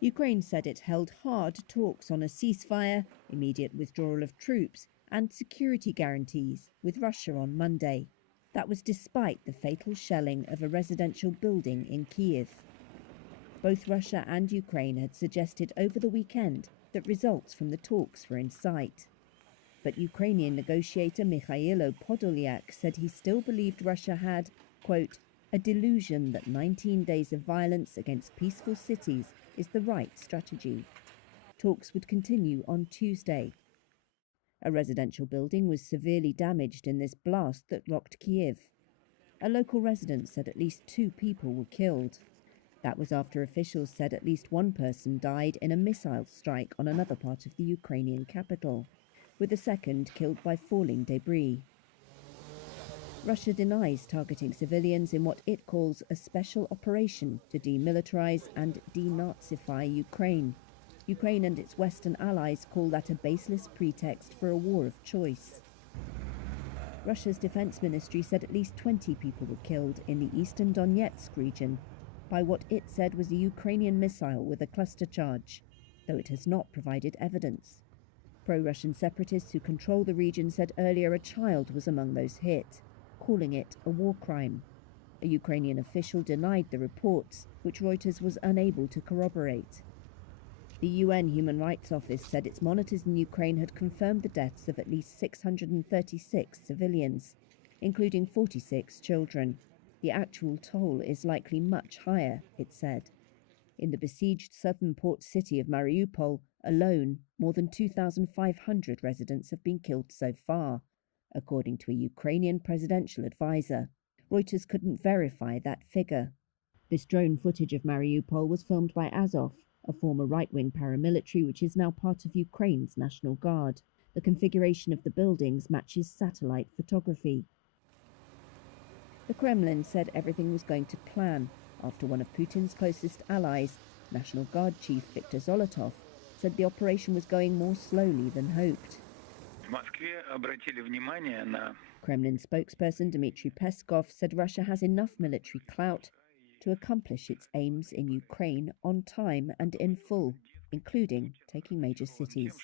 Ukraine said it held hard talks on a ceasefire, immediate withdrawal of troops, and security guarantees with Russia on Monday. That was despite the fatal shelling of a residential building in Kyiv. Both Russia and Ukraine had suggested over the weekend that results from the talks were in sight. But Ukrainian negotiator Mikhailo Podolyak said he still believed Russia had, quote, a delusion that 19 days of violence against peaceful cities is the right strategy. Talks would continue on Tuesday. A residential building was severely damaged in this blast that rocked Kyiv. A local resident said at least 2 people were killed. That was after officials said at least 1 person died in a missile strike on another part of the Ukrainian capital, with a second killed by falling debris. Russia denies targeting civilians in what it calls a special operation to demilitarize and denazify Ukraine. Ukraine and its Western allies call that a baseless pretext for a war of choice. Russia's defense ministry said at least 20 people were killed in the eastern Donetsk region by what it said was a Ukrainian missile with a cluster charge, though it has not provided evidence. Pro-Russian separatists who control the region said earlier a child was among those hit, calling it a war crime. A Ukrainian official denied the reports, which Reuters was unable to corroborate. The UN Human Rights Office said its monitors in Ukraine had confirmed the deaths of at least 636 civilians, including 46 children. The actual toll is likely much higher, it said. In the besieged southern port city of Mariupol alone, more than 2,500 residents have been killed so far, according to a Ukrainian presidential advisor. Reuters couldn't verify that figure. This drone footage of Mariupol was filmed by Azov, a former right-wing paramilitary which is now part of Ukraine's National Guard. The configuration of the buildings matches satellite photography. The Kremlin said everything was going to plan after one of Putin's closest allies, National Guard Chief Viktor Zolotov, said the operation was going more slowly than hoped. Kremlin spokesperson Dmitry Peskov said Russia has enough military clout to accomplish its aims in Ukraine on time and in full, including taking major cities.